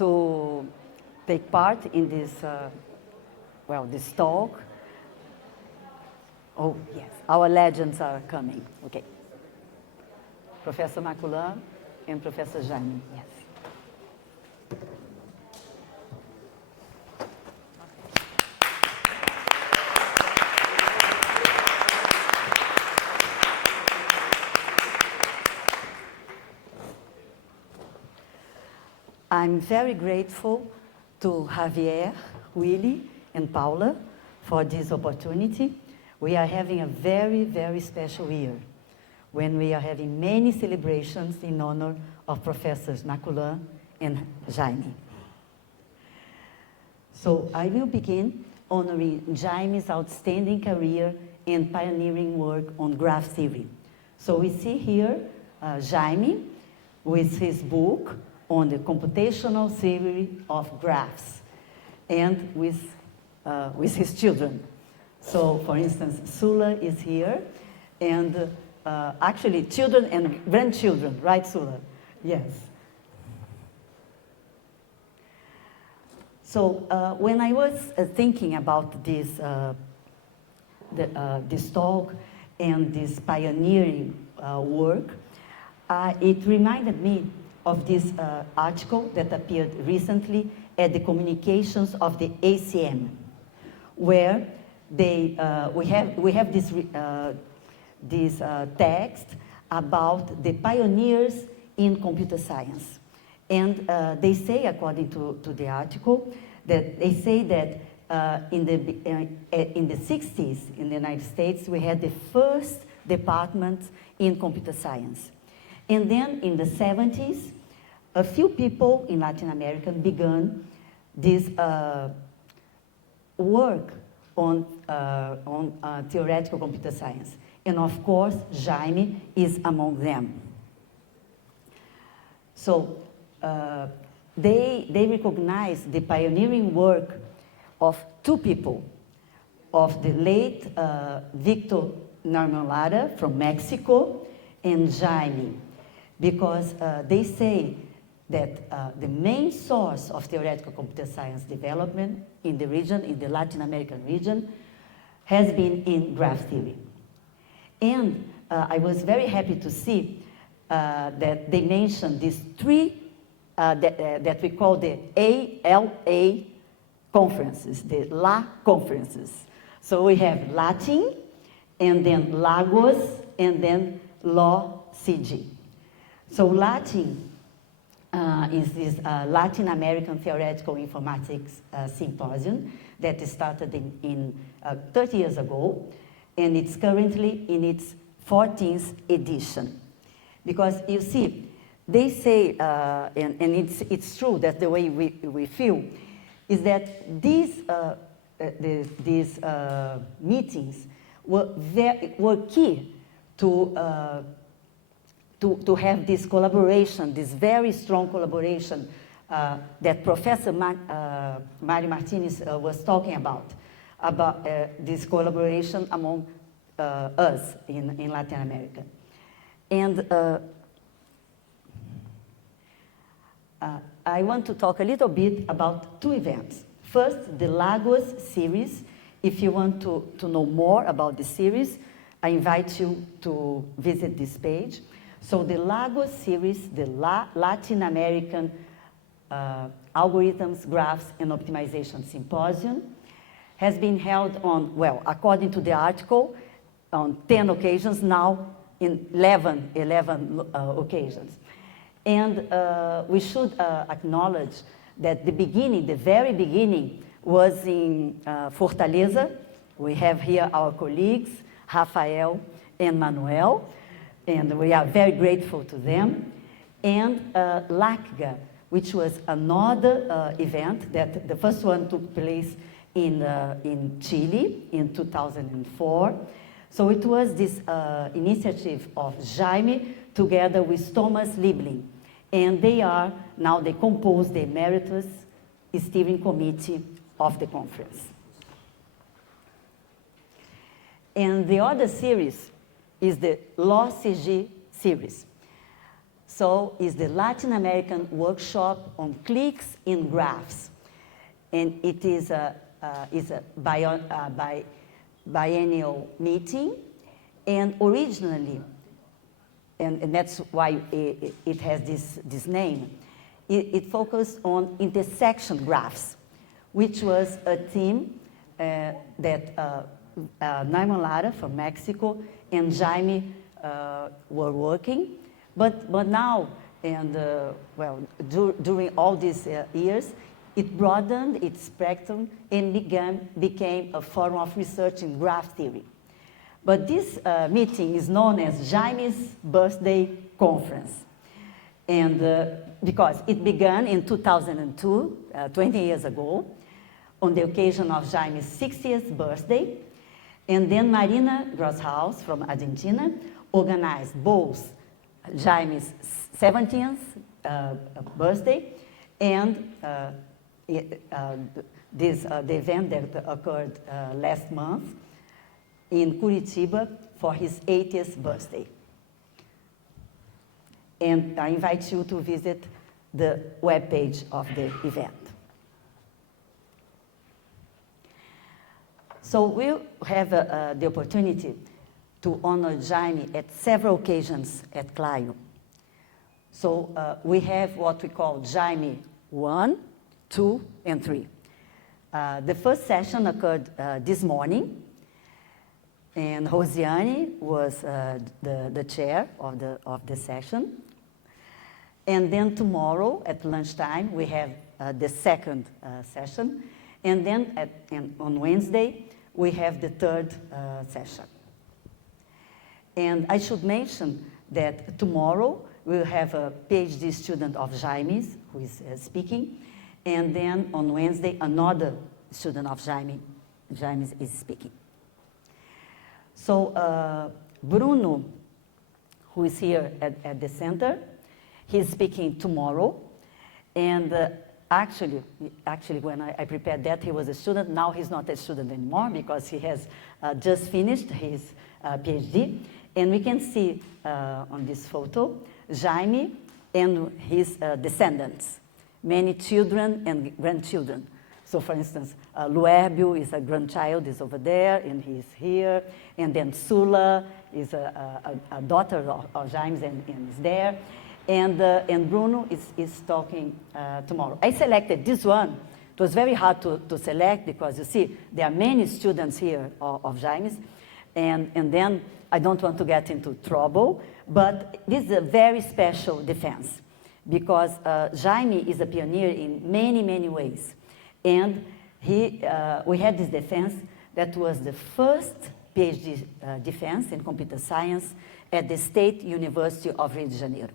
to take part in this, this talk. Oh, yes, our legends are coming. Okay. Professor Maculan and Professor Jayme, yes. I'm very grateful to Javier, Willy, and Paula for this opportunity. We are having a very, very special year when we are having many celebrations in honor of Professors Maculan and Jayme. So I will begin honoring Jayme's outstanding career and pioneering work on graph theory. So we see here Jayme with his book on the computational theory of graphs, and with his children. So, for instance, Sula is here, and actually children and grandchildren, right, Sula? Yes. So when I was thinking about this, this talk and this pioneering work, it reminded me of this article that appeared recently at the Communications of the ACM, where we have this text about the pioneers in computer science. And they say, according to the article, that they say that in the 60s in the United States, we had the first department in computer science. And then in the 70s, a few people in Latin America began this work on theoretical computer science. And of course, Jayme is among them. So they recognize the pioneering work of two people, of the late Victor Narmelada from Mexico and Jayme, because they say that the main source of theoretical computer science development in the region, in the Latin American region, has been in graph theory. And I was very happy to see that they mentioned these three that we call the ALA conferences, the LA conferences. So we have Latin, and then Lagos, and then LAW-CG. So Latin is this Latin American Theoretical Informatics Symposium that started in 30 years ago, and it's currently in its 14th edition. Because you see, they say, and it's true, that the way we feel, is that these meetings were key to have this collaboration, this very strong collaboration that Professor Mario Martinez was talking about this collaboration among us in Latin America. And I want to talk a little bit about two events. First, the Lagos series. If you want to know more about the series, I invite you to visit this page. So the Lagos series, the Latin American Algorithms, Graphs, and Optimization Symposium, has been held on, well, according to the article, on 10 occasions, now in 11 occasions. And we should acknowledge that the beginning, the very beginning, was in Fortaleza. We have here our colleagues, Rafael and Manuel, and we are very grateful to them. And LACGA, which was another event that the first one took place in Chile in 2004. So it was this initiative of Jayme together with Thomas Liebling. And they compose the Emeritus Steering Committee of the conference. And the other series is the LAW-CG series. So it's the Latin American workshop on cliques in graphs. And it is a biennial meeting. And originally, and that's why it has this name, it focused on intersection graphs, which was a theme that Naimon Lara from Mexico and Jayme were working. But now, and during all these years, it broadened its spectrum and became a forum of research in graph theory. But this meeting is known as Jayme's Birthday Conference. And because it began in 2002, 20 years ago, on the occasion of Jayme's 60th birthday. And then Marina Grosshaus from Argentina organized both Jayme's 70th birthday and the event that occurred last month in Curitiba for his 80th birthday. And I invite you to visit the webpage of the event. So we'll have the opportunity to honor Jayme at several occasions at CLAIO. So we have what we call Jayme 1, 2, and 3. The first session occurred this morning, and Rosiane was the chair of the session. And then tomorrow at lunchtime, we have the second session. And then on Wednesday, we have the third session. And I should mention that tomorrow we'll have a PhD student of Jayme's who is speaking. And then on Wednesday, another student of Jayme's is speaking. So Bruno, who is here at the center, he's speaking tomorrow. And actually, when I prepared that, he was a student. Now he's not a student anymore because he has just finished his PhD. And we can see on this photo, Jayme and his descendants, many children and grandchildren. So for instance, Luerbio is a grandchild, is over there, and he's here. And then Sula is a daughter of Jayme's and is there. And Bruno is talking tomorrow. I selected this one. It was very hard to select because you see, there are many students here of Jayme's. And then I don't want to get into trouble, but this is a very special defense because Jayme is a pioneer in many, many ways. And we had this defense that was the first PhD defense in computer science at the State University of Rio de Janeiro.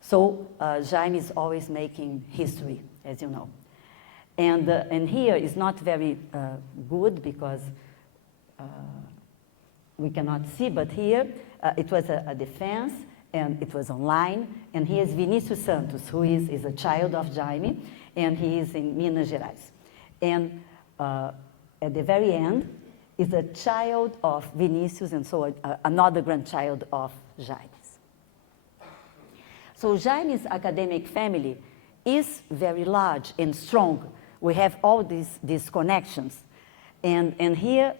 So Jayme is always making history, as you know. And here is not very good because we cannot see, but here it was a defense and it was online. And here's Vinicius Santos, who is a child of Jayme, and he is in Minas Gerais. And at the very end is a child of Vinicius, and so another grandchild of Jayme's. So Jayme's academic family is very large and strong. We have all these connections. And here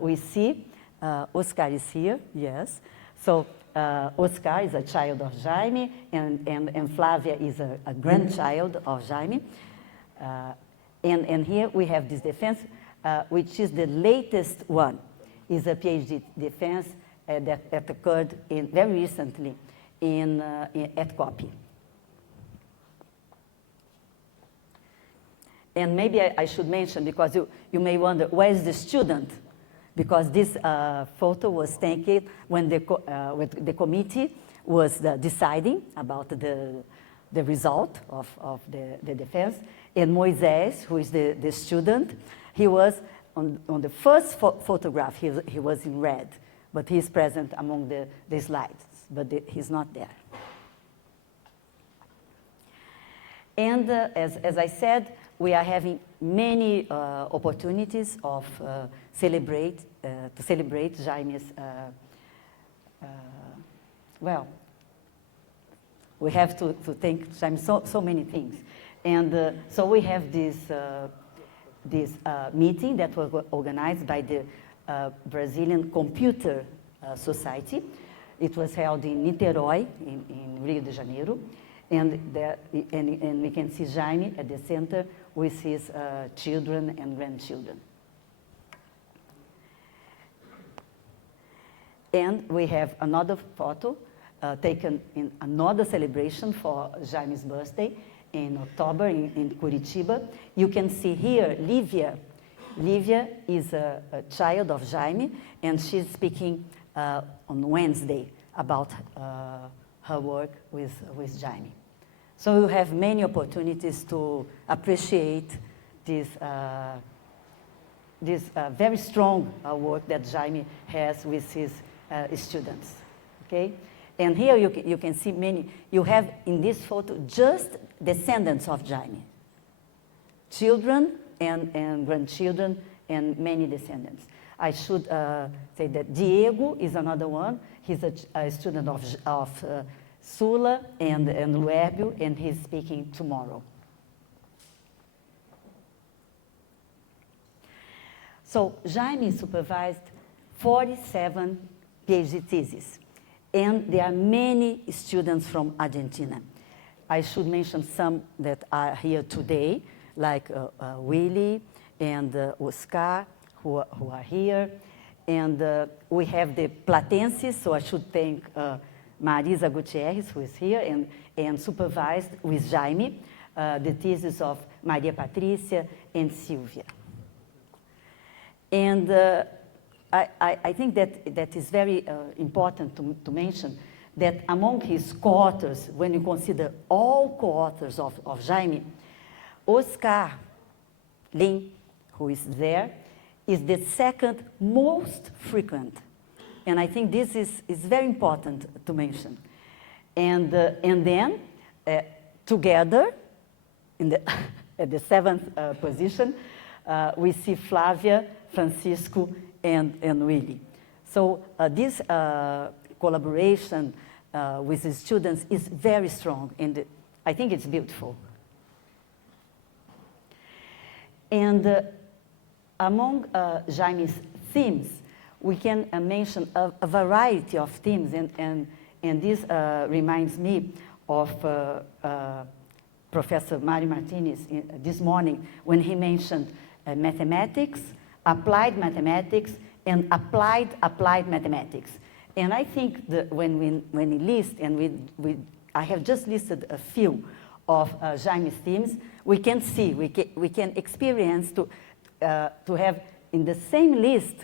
we see Oscar is here, yes. So Oscar is a child of Jayme, and Flavia is a grandchild of Jayme. And here we have this defense, which is the latest one, is a PhD defense that occurred very recently at COPY. And maybe I should mention, because you may wonder, where is the student? Because this photo was taken when the committee was deciding about the result of the defense. And Moisés, who is the student, he was on the first photograph, he was in red, but he's present among the slides, but he's not there. And as I said, we are having many opportunities of to celebrate Jayme's, We have to thank Jayme so many things. And so we have this meeting that was organized by the Brazilian Computer Society. It was held in Niterói, in Rio de Janeiro. And we can see Jayme at the center with his children and grandchildren. And we have another photo taken in another celebration for Jayme's birthday in October in Curitiba. You can see here Lívia. Lívia is a child of Jayme, and she's speaking on Wednesday about her work with Jayme. So you have many opportunities to appreciate this very strong work that Jayme has with his students, okay? And here you can see many, you have in this photo just descendants of Jayme. Children and grandchildren and many descendants. I should say that Diego is another one. He's a student of Sula and Luerbio, and he's speaking tomorrow. So Jayme supervised 47 PhD theses, and there are many students from Argentina. I should mention some that are here today, like Willie and Oscar, who are here. And we have the Platenses, so I should thank Marisa Gutierrez, who is here, and supervised with Jayme the thesis of Maria Patricia and Silvia. And I think that is very important to mention that among his co-authors, when you consider all co-authors of Jayme, Oscar Lin, who is there, is the second most frequent. And I think this is very important to mention. And then, together, at the seventh position, we see Flavia, Francisco, and Willie. So this collaboration with the students is very strong, and I think it's beautiful. And among Jayme's themes, we can mention a variety of themes, and this reminds me of Professor Mario Martinez this morning when he mentioned mathematics, applied mathematics, and applied mathematics. And I think that when we list, and I have just listed a few of Jayme's themes, we can see, we can experience to have in the same list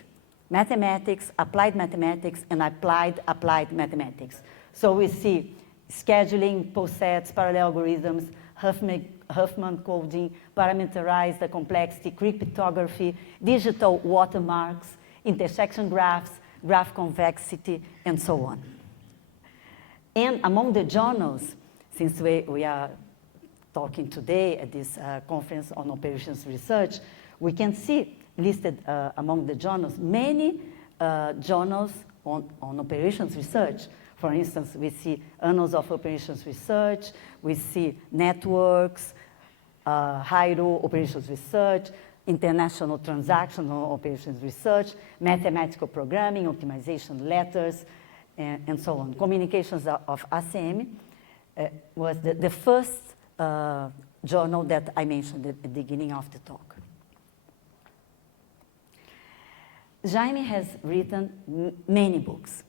mathematics, applied mathematics, and applied mathematics. So we see scheduling, posets, parallel algorithms, Huffman coding, parameterized complexity, cryptography, digital watermarks, intersection graphs, graph convexity, and so on. And among the journals, since we are talking today at this conference on operations research, we can see listed among the journals many journals on operations research. For instance, we see Annals of Operations Research, we see Networks, HIRO Operations Research, International Transactional Operations Research, Mathematical Programming, Optimization Letters, and so on. Communications of ACM was the first journal that I mentioned at the beginning of the talk. Jayme has written many books,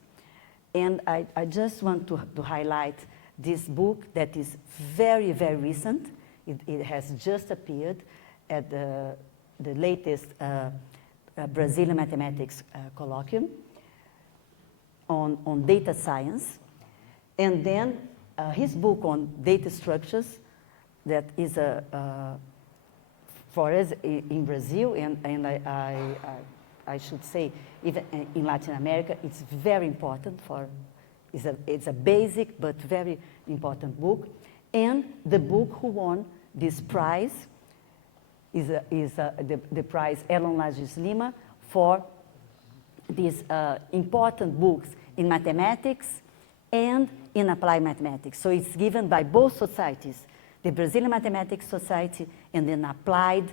and I just want to highlight this book that is very, very recent. It has just appeared at the latest Brazilian Mathematics Colloquium on data science. And then his book on data structures that is for us in Brazil, and I should say even in Latin America, it's very important it's a basic but very important book. And the book who won this prize is the prize Elon Lages Lima for these important books in mathematics and in applied mathematics. So it's given by both societies, the Brazilian Mathematics Society and the Applied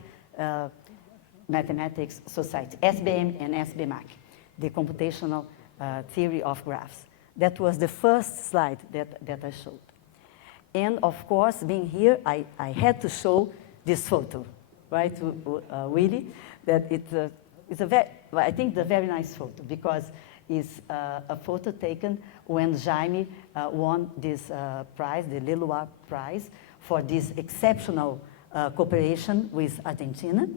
Mathematics Society, SBM and SBMAC, the computational theory of graphs. That was the first slide that I showed. And of course, being here, I had to show this photo, right, Willie? That it's I think it's a very nice photo because it's a photo taken when Jayme won this prize, the Leloir Prize, for this exceptional cooperation with Argentina.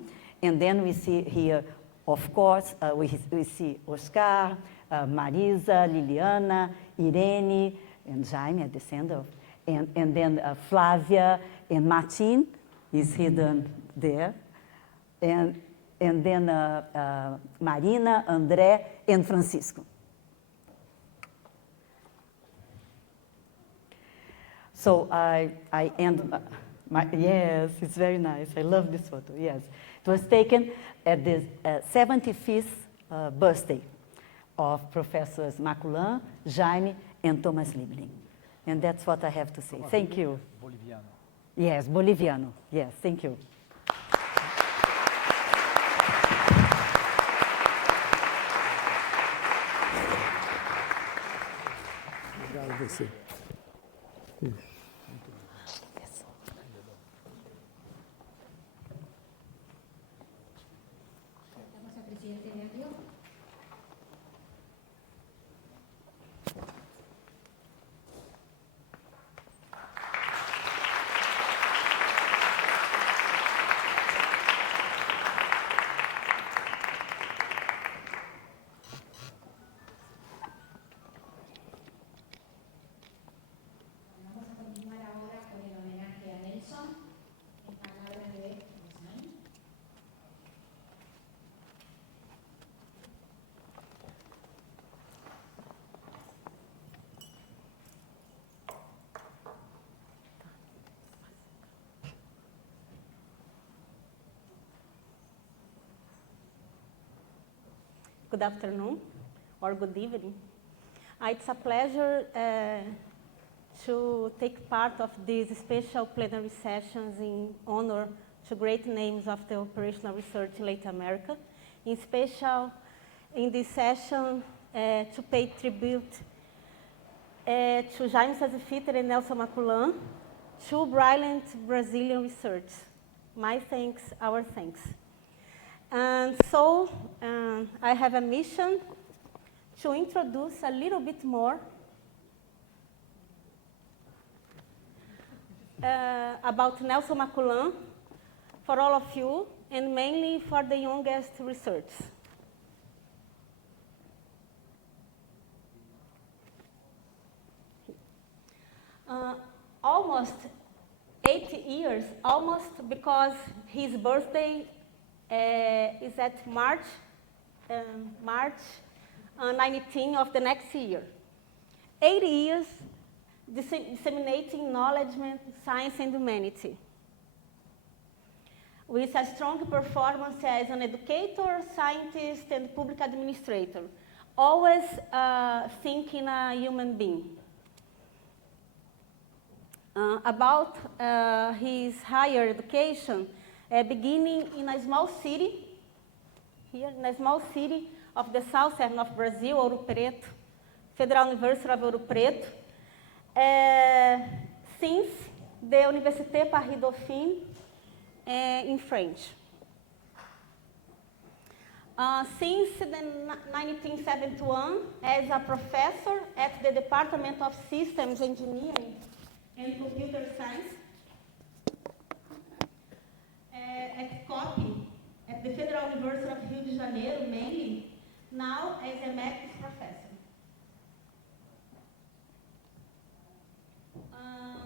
And then we see here, of course, we see Oscar, Marisa, Liliana, Irene, and Jayme at the center, and then Flavia and Martin is hidden there, and then Marina, André, and Francisco. So I end, yes, it's very nice. I love this photo, yes. It was taken at the 75th birthday of Professors Maculan, Jayme, and Thomas Liebling. And that's what I have to say. Thank you. Boliviano. Yes, Boliviano. Yes, thank you. Obrigado a você. Good afternoon or good evening. It's a pleasure to take part of these special plenary sessions in honor to great names of the operational research in Latin America. In special, in this session, to pay tribute to Jayme Szwarcfiter and Nelson Maculan, two brilliant Brazilian research. My thanks, our thanks. And so I have a mission to introduce a little bit more about Nelson Maculan for all of you, and mainly for the youngest research. Almost 80 years, almost, because his birthday is at March 19 of the next year. 80 years disseminating knowledge, science, and humanity. With a strong performance as an educator, scientist, and public administrator, always thinking a human being. About his higher education, beginning in a small city, here in a small city of the southern of Brazil, Ouro Preto, Federal University of Ouro Preto, since the Université Paris Dauphine in French. Since 1971, as a professor at the Department of Systems Engineering and Computer Science, at COP, at the Federal University of Rio de Janeiro, mainly, now as emeritus professor.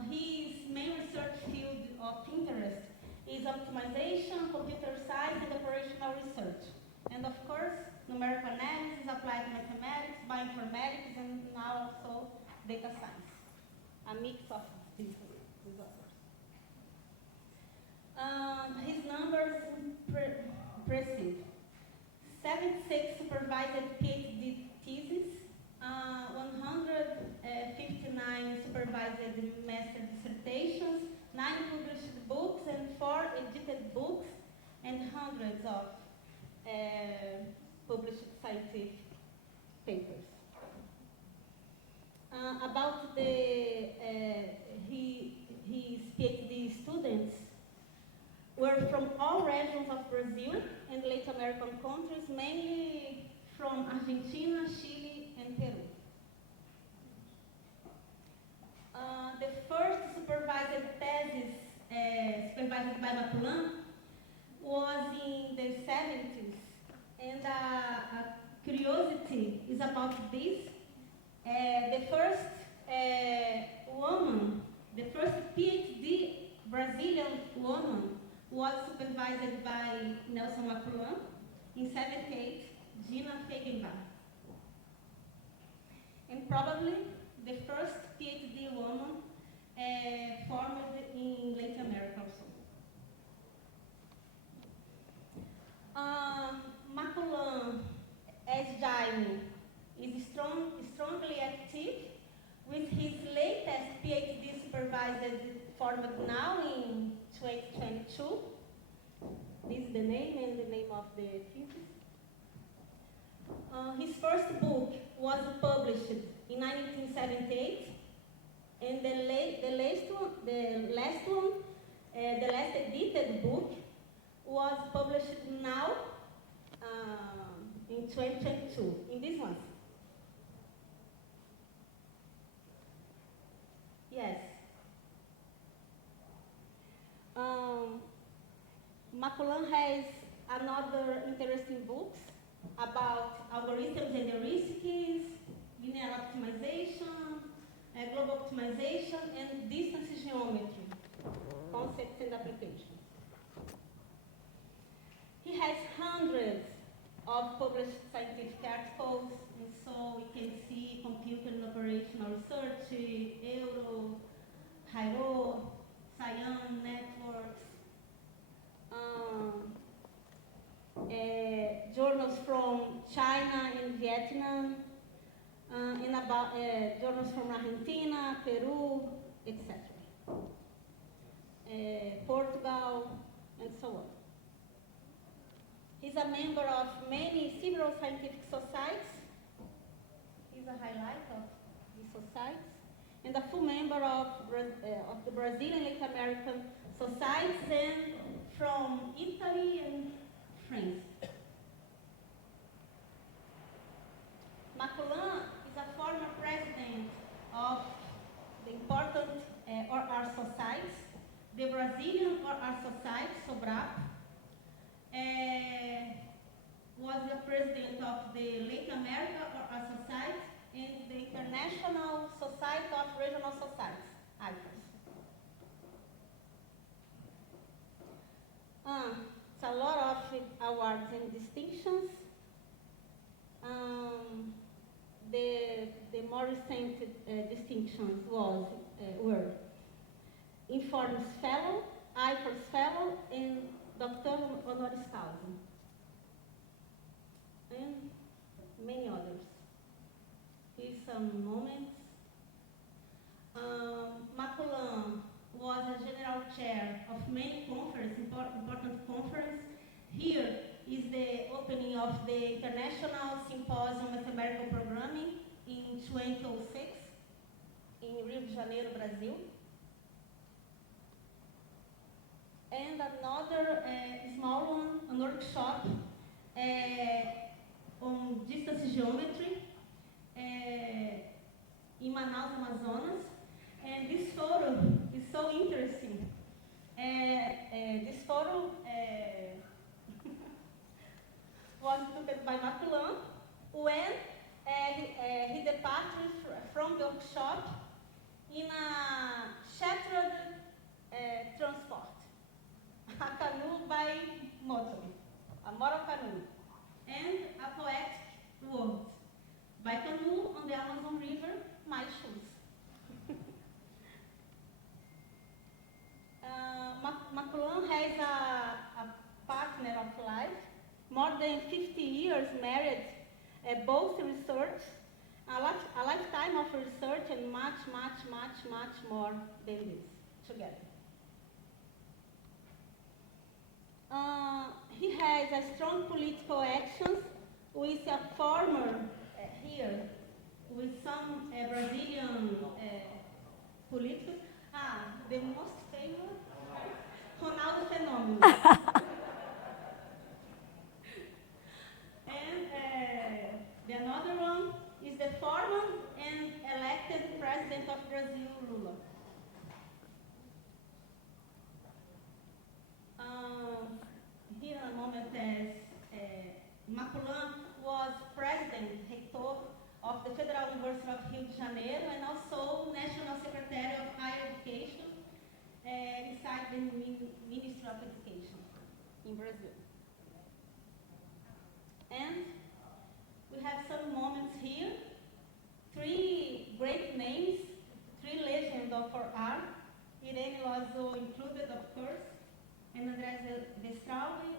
His main research field of interest is optimization, computer science, and operational research. And of course, numerical analysis, applied mathematics, bioinformatics, and now also data science. A mix of these authors. His numbers impressive. 76 supervised PhD theses, 159 published books and 4 edited books and hundreds of published scientific papers. About his PhD students were from all regions of Brazil and Latin American countries, mainly from Argentina, Chile, and Peru. The first supervised thesis, supervised by Maculan, was in the 70s, and a curiosity is about this. The first woman, the first PhD Brazilian woman was supervised by Nelson Maculan in 78, Gina Feigenbach. And probably the first PhD woman formed in Latin America also. Maculan, as Jayme, is strongly active with his latest PhD supervised formed now in 2022. This is the name and the name of the thesis. His first book was published in 1978, and the last edited book was published now in 2022, in this one. Yes. Maculan has another interesting books about algorithms and heuristics, linear optimization, global optimization, and distance geometry, concepts and applications. He has hundreds of published scientific articles, and so we can see computer and operational research, Euro, CLAIO, Cyan networks, journals from China and Vietnam, and about journals from Argentina, Peru, etc. Portugal, and so on. He's a member of several scientific societies. He's a highlight of these societies, and a full member of the Brazilian Latin American societies, and from Italy and France. Maculan is a former president of the important OR societies, the Brazilian OR Society, SOBRAP, was the president of the Latin America OR Society and the International Society of Regional Societies, IFRS. It's a lot of awards and distinctions. The more recent distinctions were Informs Fellow, IFRS Fellow, and Doctor Honoris Causa, and many others. Here's some moments. Maculan was a general chair of many conferences, important conferences. Here is the opening of the International Symposium Mathematical Programming in 2006 in Rio de Janeiro, Brazil. And another small one, a workshop on distance geometry in Manaus, Amazonas. And this photo is so interesting. This photo was taken by Maculan when he departed from the workshop in a shattered transport, a canoe by motor, a motor canoe, and a poetic word, by canoe on the Amazon River, my shoes. Maculan has a partner of life, more than 50 years married, both research, a lifetime of research, and much more than this together. has a strong political actions with a former here, with some Brazilian politics. The most famous, Ronaldo Fenômeno. And the another one is the former and elected president of Brazil, Lula. Here in a moment as Maculan was president, rector of the Federal University of Rio de Janeiro and also National Secretary of Higher Education inside the Ministry of Education in Brazil. And we have some moments here, 3 great names, 3 legends of our art. Irene Loiseau included, of course, and Andrés Vestraldi.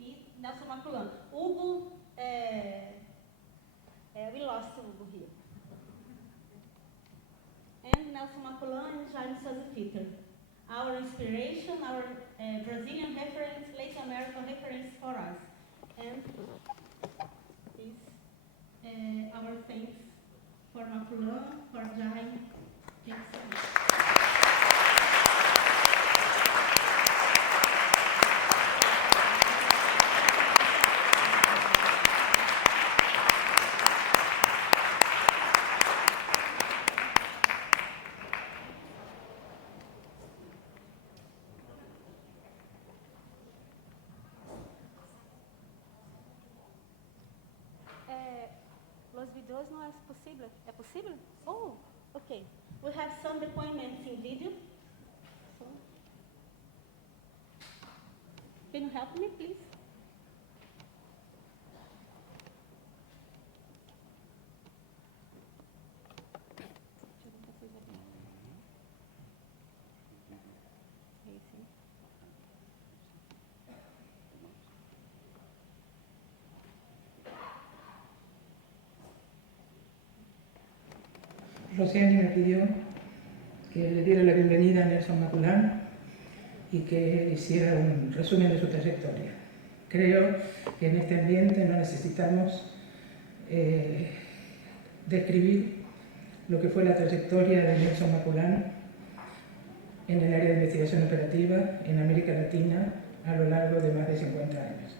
E Nelson Maculan. Hugo, we lost Hugo here. And Nelson Maculan and Jayme Szwarcfiter. Our inspiration, our Brazilian reference, Latin American reference for us. And this, our thanks for Maculan, for Jayme. Thanks so much. Los videos não é possível. É possível? Oh, okay. We have some deployments in video. So, can you help me, please? Rosiani me pidió que le diera la bienvenida a Nelson Maculan y que hiciera un resumen de su trayectoria. Creo que en este ambiente no necesitamos describir lo que fue la trayectoria de Nelson Maculan en el área de investigación operativa en América Latina a lo largo de más de 50 años.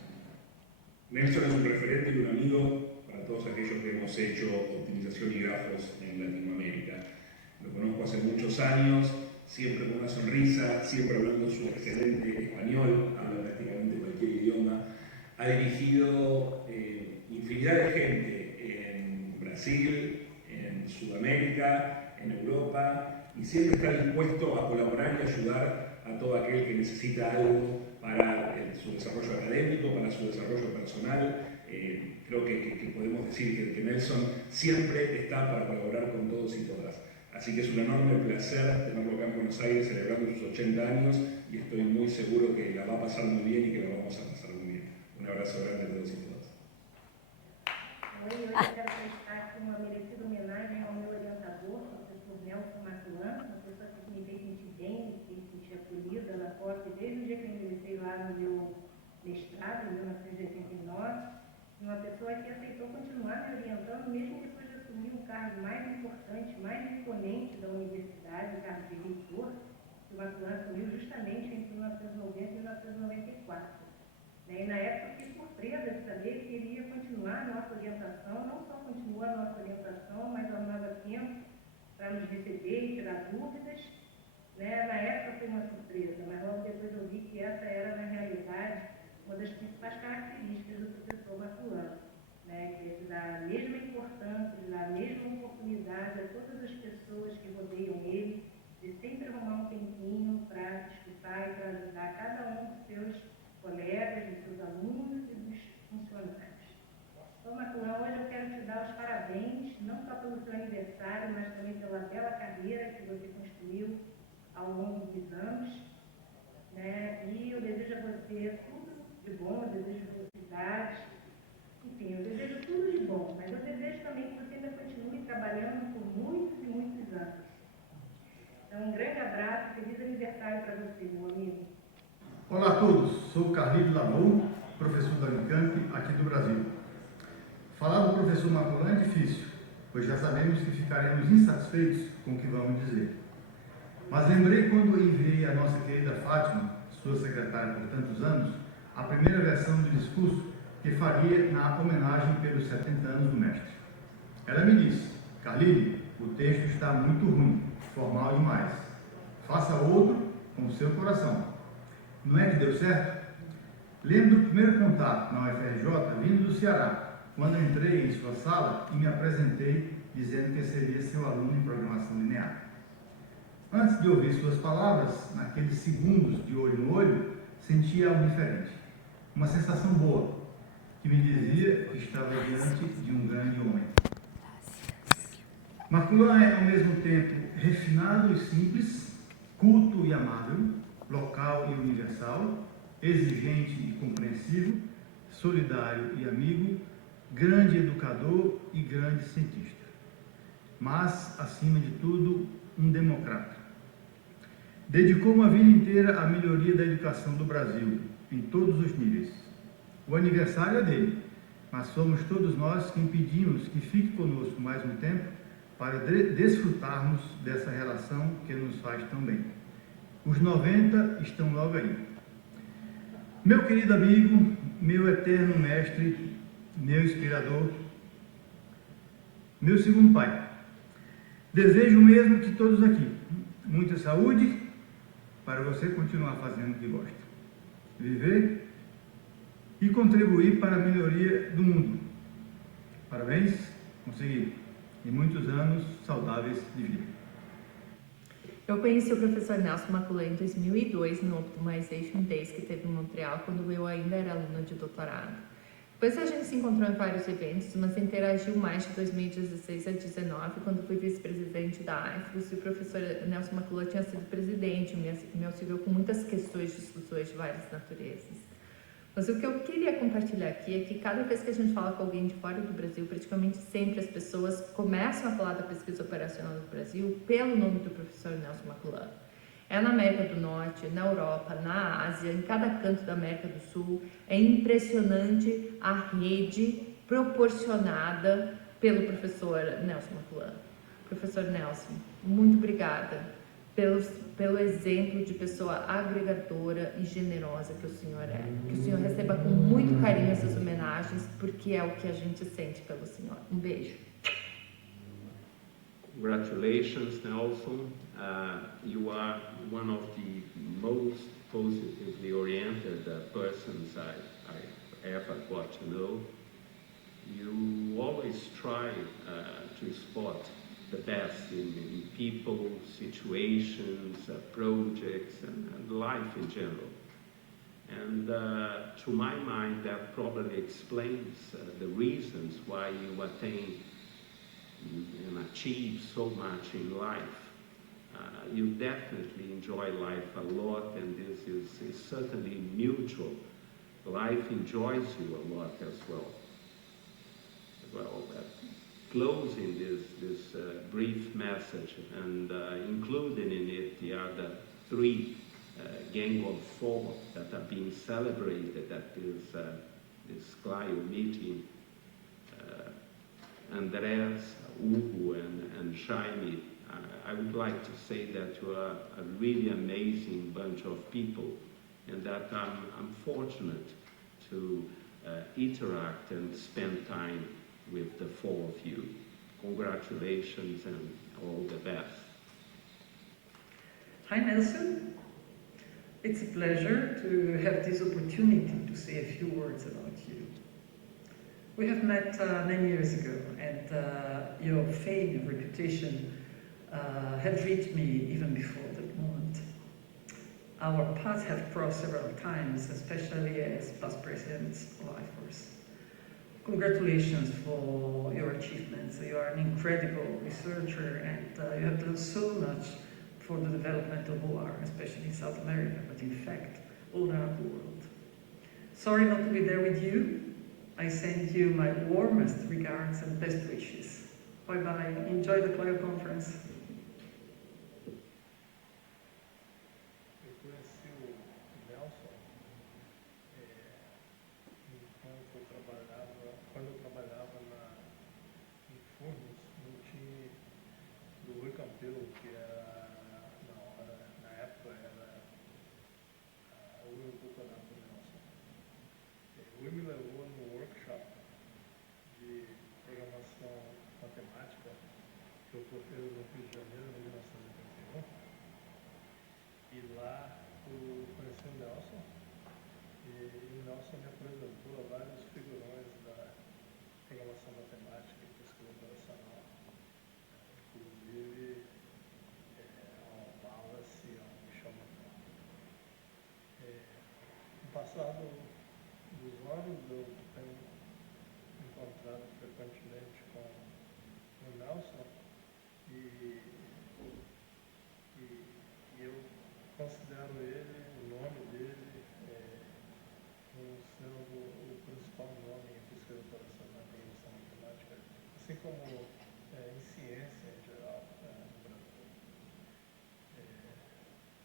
Nelson es un referente y un amigo para todos aquellos que hemos hecho optimización y grafos en Latinoamérica. Lo conozco hace muchos años, siempre con una sonrisa, siempre hablando su excelente español, habla prácticamente cualquier idioma. Ha dirigido infinidad de gente en Brasil, en Sudamérica, en Europa, y siempre está dispuesto a colaborar y ayudar a todo aquel que necesita algo para su desarrollo académico, para su desarrollo personal. Creo que podemos decir que Nelson siempre está para colaborar con todos y todas. Así que es un enorme placer tenerlo acá en Buenos Aires celebrando sus 80 años y estoy muy seguro que la va a pasar muy bien y que la vamos a pasar muy bien. Un abrazo grande a todos y todas. Oi, hoje eu quero prestar aqui uma merecida homenagem ao meu orientador, o professor Nelson Maculan, uma pessoa que me fez sentir bem, me fez sentir acolhida na porta desde o dia que eu ingressei lá no meu mestrado, em 1989. Uma pessoa que aceitou continuar me orientando, mesmo depois de assumir um cargo mais importante, mais imponente da universidade, o cargo de reitor, que o Maculan assumiu justamente entre 1990 e 1994. E na época fiquei surpresa de saber que ele ia continuar a nossa orientação, não só continua a nossa orientação, mas ao nosso tempo para nos receber e tirar dúvidas. Na época foi uma surpresa, mas logo depois eu vi que essa era, na realidade, uma das principais características do professor Maculan, que é de dar a mesma importância, de dar a mesma oportunidade a todas as pessoas que rodeiam ele, de sempre arrumar um tempinho para escutar e para ajudar cada um dos seus colegas, dos seus alunos e dos funcionários. Então, Maculan, hoje eu quero te dar os parabéns, não só pelo seu aniversário, mas também pela bela carreira que você construiu ao longo dos anos. E eu desejo a você tudo de bom, eu desejo felicidade, enfim, eu desejo tudo de bom, mas eu desejo também que você ainda continue trabalhando por muitos e muitos anos. Então, um grande abraço, feliz aniversário. aniversário para você, meu amigo. Olá a todos, sou Carlito Lamou, professor da Unicamp aqui do Brasil. Falar do professor Maculan é difícil, pois já sabemos que ficaremos insatisfeitos com o que vamos dizer. Mas lembrei quando enviei a nossa querida Fátima, sua secretária por tantos anos, a primeira versão do discurso que faria na homenagem pelos 70 anos do mestre. Ela me disse: Carlito, o texto está muito ruim, formal demais. Faça outro com o seu coração. Não é que deu certo? Lembro do primeiro contato na UFRJ vindo do Ceará, quando entrei em sua sala e me apresentei dizendo que seria seu aluno em programação linear. Antes de ouvir suas palavras, naqueles segundos de olho no olho, sentia algo diferente. Uma sensação boa, que me dizia que estava diante de um grande homem. Maculan é, ao mesmo tempo, refinado e simples, culto e amável, local e universal, exigente e compreensivo, solidário e amigo, grande educador e grande cientista. Mas, acima de tudo, um democrata. Dedicou uma vida inteira à melhoria da educação do Brasil, em todos os níveis. O aniversário é dele, mas somos todos nós quem pedimos que fique conosco mais um tempo para desfrutarmos dessa relação que nos faz tão bem. Os 90 estão logo aí. Meu querido amigo, meu eterno mestre, meu inspirador, meu segundo pai. Desejo o mesmo que todos aqui. Muita saúde para você continuar fazendo o que gosta. Viver e contribuir para a melhoria do mundo. Parabéns, consegui. E muitos anos saudáveis de vida. Eu conheci o professor Nelson Maculan em 2002 no Optimization Days que teve em Montreal, quando eu ainda era aluna de doutorado. Depois a gente se encontrou em vários eventos, mas interagiu mais de 2016 a 2019, quando fui vice-presidente da AIFRUS, e o professor Nelson Maculan tinha sido presidente, me auxiliou com muitas questões, discussões de várias naturezas. Mas o que eu queria compartilhar aqui é que cada vez que a gente fala com alguém de fora do Brasil, praticamente sempre as pessoas começam a falar da pesquisa operacional do Brasil pelo nome do professor Nelson Maculan. É na América do Norte, na Europa, na Ásia, em cada canto da América do Sul. É impressionante a rede proporcionada pelo professor Nelson Maculan. Professor Nelson, muito obrigada pelo exemplo de pessoa agregadora e generosa que o senhor é. Que o senhor receba com muito carinho essas homenagens, porque é o que a gente sente pelo senhor. Um beijo. Congratulations, Nelson. You are one of the most positively oriented persons I ever got to know. You always try to spot the best in people, situations, projects, and life in general. And to my mind, that probably explains the reasons why you attain and achieve so much in life. You definitely enjoy life a lot, and this is certainly mutual. Life enjoys you a lot as well. Closing this brief message and including in it the other three Gang of Four that are being celebrated at this CLAIO meeting, Andrés, Hugo, and Jayme. I would like to say that you are a really amazing bunch of people, and that I'm fortunate to interact and spend time with the four of you. Congratulations and all the best. Hi Nelson, it's a pleasure to have this opportunity to say a few words about you. We have met many years ago, and your fame and reputation have reached me even before that moment. Our paths have crossed several times, especially as past presidents of IFORS. Congratulations for your achievements. You are an incredible researcher, and you have done so much for the development of OR, especially in South America, but in fact, all around the world. Sorry not to be there with you. I send you my warmest regards and best wishes. Bye-bye. Enjoy the CLAIO conference. Nelson, quando eu trabalhava em Furnas, no time do Rui Campelo, que era, na época, era o meu doutorado do Nelson. O Rui me levou no workshop de programação matemática que ocorreu no Rio de Janeiro, em 1981. E lá eu conheci o Nelson, e o Nelson me apresentou a vários figurões da programação matemática e pesquisa operacional, inclusive ao Wallace e ao Michel Montand. No passado dos anos, eu tenho encontrado frequentemente com o Nelson e eu considero ele, o nome dele, sendo o principal nome em pesquisa operacional e programação matemática, assim como em ciência em geral no Brasil.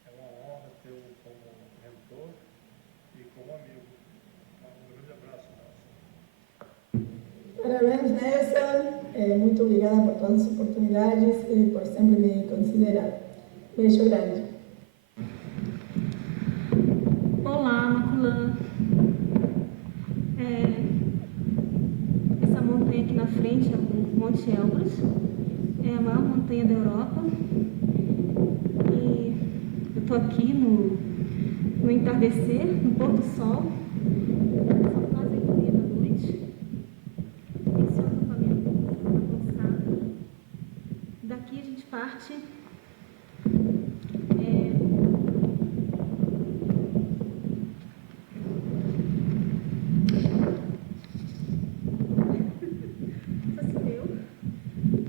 É uma honra tê-lo como mentor e como amigo. Um grande abraço, Nelson. Parabéns, Nelson. Muito obrigada por todas as oportunidades e por sempre me considerar. Beijo grande. Olá, Maculan. Essa montanha aqui na frente é o Monte Elbrus. É a maior montanha da Europa. E eu estou aqui no entardecer, no pôr do sol. São quase 8h30 da noite. Esse é o acampamento avançado. Daqui a gente parte.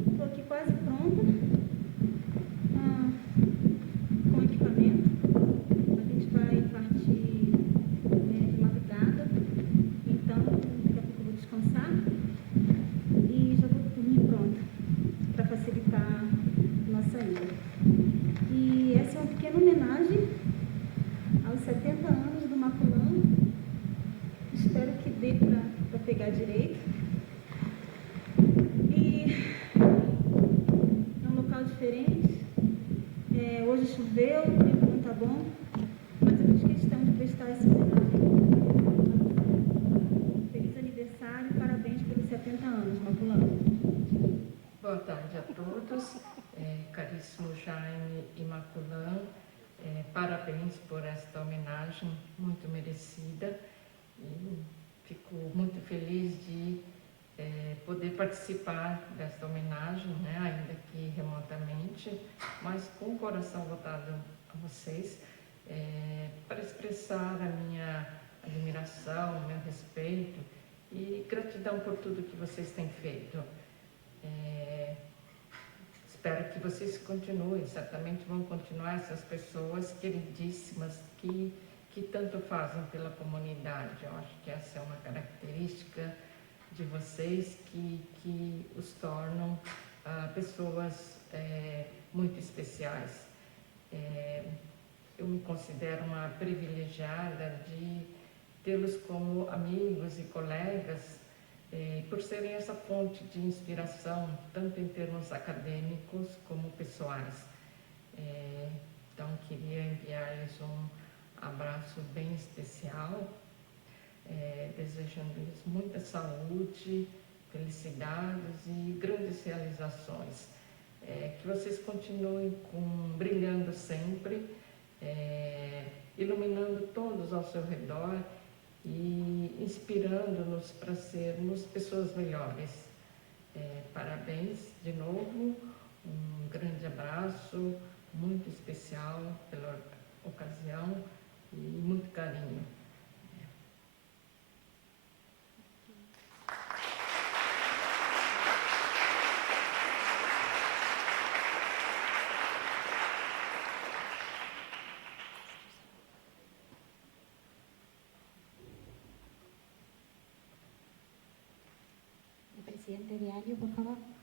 Estou aqui quase pronta, com equipamento. A gente vai partir de madrugada, então daqui a pouco eu vou descansar e já vou dormir pronta para facilitar a nossa ida. E essa é uma pequena homenagem aos 70 anos do Maculan. Espero que dê para pegar direito. Diferente. Hoje choveu, o tempo não está bom, mas eu fiz questão de prestar essa homenagem. Feliz aniversário e parabéns pelos 70 anos, Maculan. Boa tarde a todos, caríssimo Jayme e Maculan, parabéns por esta homenagem muito merecida e fico muito feliz de poder participar desta homenagem, né, ainda que remotamente, mas com o coração voltado a vocês, para expressar a minha admiração, o meu respeito e gratidão por tudo que vocês têm feito. Espero que vocês continuem, certamente vão continuar essas pessoas queridíssimas que tanto fazem pela comunidade. Eu acho que essa é uma característica de vocês que os tornam pessoas muito especiais. Eu me considero uma privilegiada de tê-los como amigos e colegas, por serem essa fonte de inspiração, tanto em termos acadêmicos como pessoais. Então, queria enviar-lhes um abraço bem especial, desejando-lhes muita saúde, felicidades e grandes realizações. Que vocês continuem brilhando sempre, iluminando todos ao seu redor e inspirando-nos para sermos pessoas melhores. Parabéns de novo, um grande abraço, muito especial pela ocasião e muito carinho. Presidente Diario, por favor.